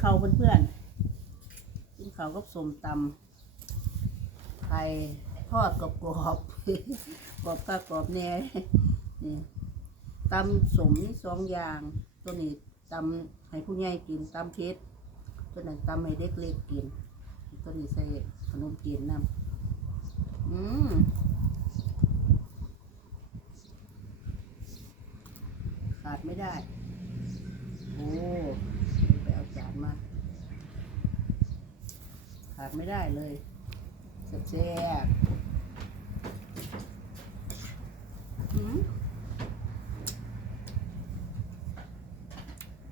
ข้าวเพื่อนๆกินข้าวกับสมตำไข่ทอดกรอบกรอบกรอบกากรอบแน่นี่ตำสมนี่สองอย่าง ตัวนี้ตำให้ผู้ใหญ่กินตำเพชรตัวนั้นตำให้เด็กเล็กกิน ตัวนี้ใส่ขนมจีนน้ำอืมขาดไม่ได้ โอ้ มา ขาดไม่ได้เลยแซ่บๆอืม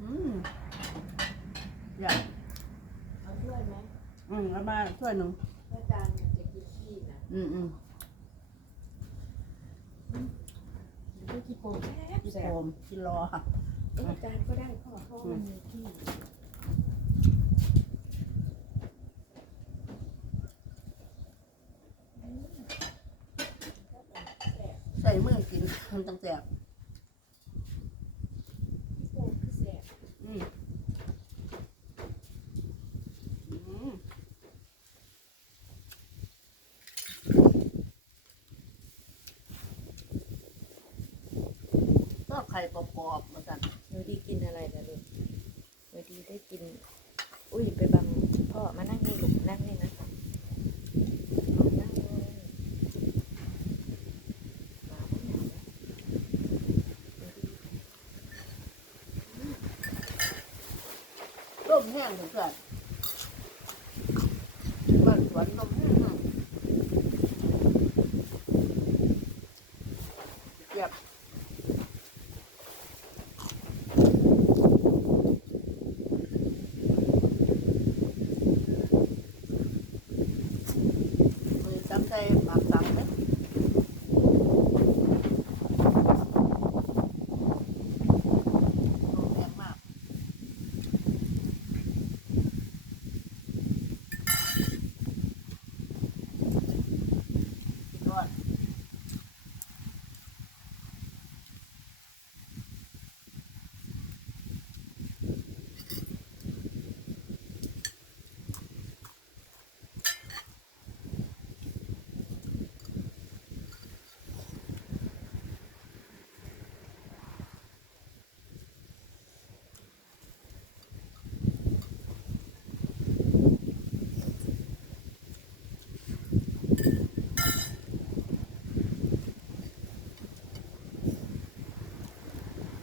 อืมอยากเอาด้วยไหมอืมเอามาถ้วยหนึ่งพระอาจารย์มันจะกินขี้นะอืมอืมหรือว่าขี้โป่งแซ่บพี่แซ่โฟบมพี่รอ เอออาจารย์ก็ได้พ่อเพราะว่ามันมีขี้ ส่มือกินมันตั้งแต่ขี้โป่งคือแซ่บอืมอืมก็ไข่กรอบๆเหมาสั่นหนูดีกินอะไรนะลูกหนูดีได้กิน อุ้ยไปบังพ่อมานั่งนี่ลูกนั่งนี่นะเอานั่งเลยหมาไม่เหงานะหนูดี ร่มแห้งถึงกันบ้านสวนลมแห้งเจ็บมือจำใจปากสังไหมลมแรงมาก สุดยอด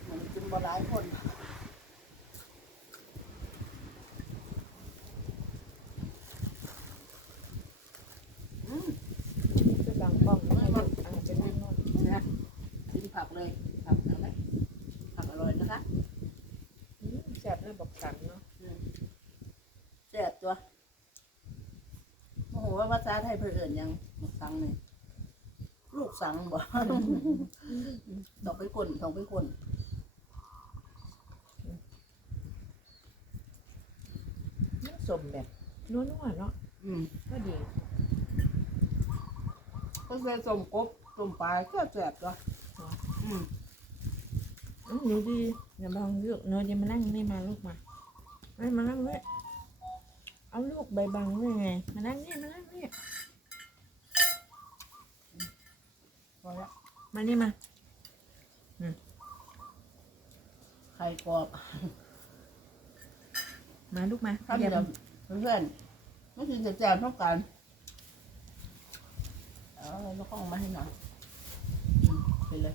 มันกินบ่ หลายคนอืมไปบังป้องไม่ให้ลูกอ่าจะนั่งนอนนะกินผักเลยผักนะไหมผักอร่อยนะคะอืมแซ่บเลยบอกสั่งเนาะอืมแซ่บตัวโอ้โหว่าภาษาไทยเพื่นเอนยังบักสังเนี่ยลูกสังบ่ต้องไปคนต้องไปคน น้ำ ส้มแบบนัวๆเนาะอืมก็ดีก็ใส่ส้มกบส้มปลาก็แซ่บตัวอืมอืมหนูดีอย่าบังลูกหนูจะมานั่งนี่มาลูกมาไม่มานั่งนี่เอาลูกใบบังไว้ไง มานั่งนี่มานั่งนี่พอละมานี่มา ไข่กรอบ มาลูกมาทำเดี๋ยวเดี๋ยวเพื่อนๆไม่ถึงจะแจมเท่ากันเอาอะไรมาข้องมาให้หน่อยอืมไปเลย